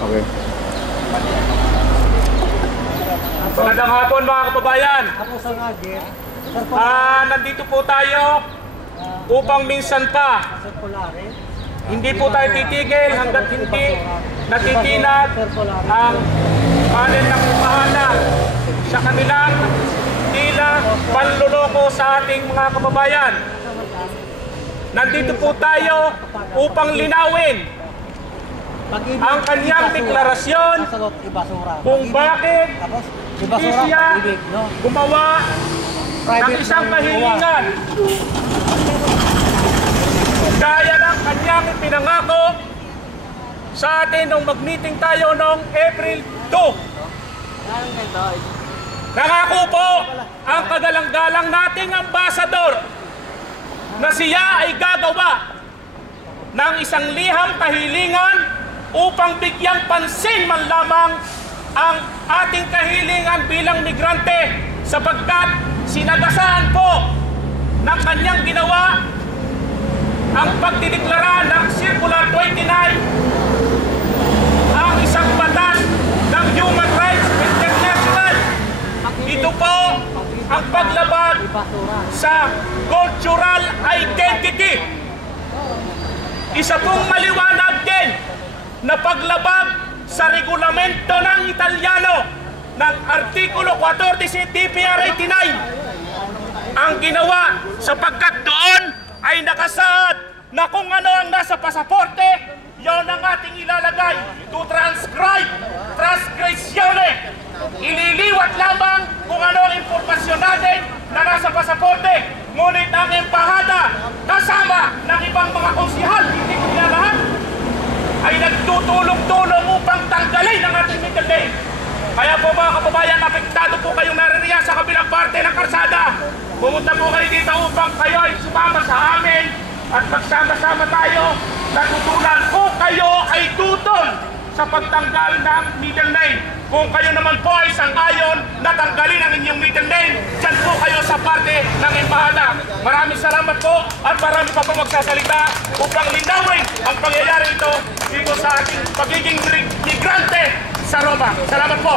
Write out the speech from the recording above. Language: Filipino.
Okay. Magandang hapon mga kababayan. Nandito po tayo upang minsan pa hindi po tayo titigil hanggat hindi natitinag ang panel ng pamahana sa kanilang tila panluloko sa ating mga kababayan. Nandito po tayo upang linawin ang kanyang deklarasyon kung bakit hindi siya gumawa ng isang kahilingan gaya ng kanyang ipinangako sa atin nung mag-meeting tayo noong April 2. Nangako po ang kagalang-galang nating ambasador na siya ay gagawa ng isang liham kahilingan upang bigyang pansin man lamang ang ating kahilingan bilang migrante, sapagkat sinagasaan po ng kanyang ginawa ang pagdideklara ng Circular 29, ang isang batas ng Human Rights International. Ito po ang paglabag sa cultural identity. Isa pong maliwanag din na paglabag sa regulamento ng Italyano ng Artikulo 14 DPR 89 ang ginawa, sapagkat doon ay nakasaad na kung ano ang nasa pasaporte, yon ang ating ilalagay to transcriptione. Ililiwat lamang kung ano ang impormasyon natin na nasa pasaporte, ngunit ang embahada kasama ng ibang mga konsihal, hindi ko lahat, ay nagtutulong-tulong upang tanggalin ang ating middle name. Kaya po mga kababayan, apektado po kayong naririyan sa kabilang parte ng karsada. Pumunta po kayo dito upang kayo ay sumama sa amin at magsama-sama tayo na tutulan kung kayo ay tutol sa pagtanggal ng middle name. Kung kayo naman po ay sang-ayon na tanggalin ang inyong middle name, dyan po kayo sa parte ng embahada. Maraming salamat po at marami pa po magsasalita upang linawin ang pangyayari ito dito sa ating pagiging migrante sa Roma. Salamat po.